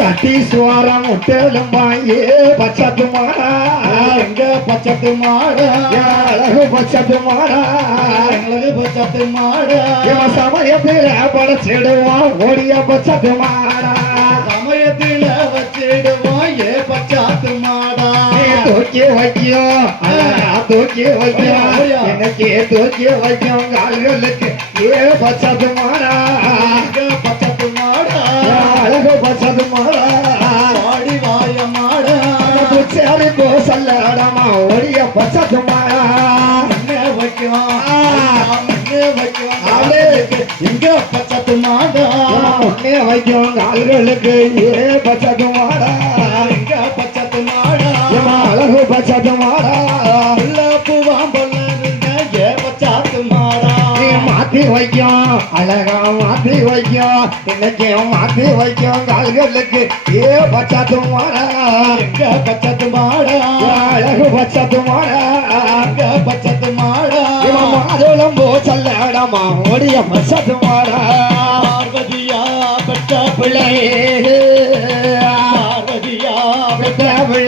சட்டீஸ்வரம் முட்டலும் வாங்கி பச்சத்து மாடா எங்க பச்சத்து மாடு அழகு பச்சத்து மாடா எங்களுக்கு பச்சத்து மாடு இவன் சமயத்தில் படைச்சிடுவான் ஓடிய பச்சத்து மாடா சமயத்துல வச்சிடுவோம் ஏ பச்சாத்து மாடா தூக்கி வைக்கும் தூக்கி வைக்கும் எனக்கு தூக்கி வைக்கும் கால்களுக்கு ஏ பச்சத்து மாடா புச்சேரி கோசல்லடமா வைக்கும் அவளே. எங்க பச்சத்து மாடா வைக்கும் கால்களுக்கு ஏ பச்சத்து மாடா மாற்றி வைக்கும் அழகா மாற்றி வைக்கும் இன்னைக்கும் மாற்றி வைக்கும் கால்களுக்கு ஏ பச்சத்தும் எங்க பச்சத்து மாடா அழகு பச்சத்து மாடா எங்க பச்சத்து மாடா மாதுளம்போ சல்லடமா ஒடிய பச்சத்து மாடா பார்வதியா பெற்ற பிள்ளை. பார்வதியா பெற்ற பிள்ளை.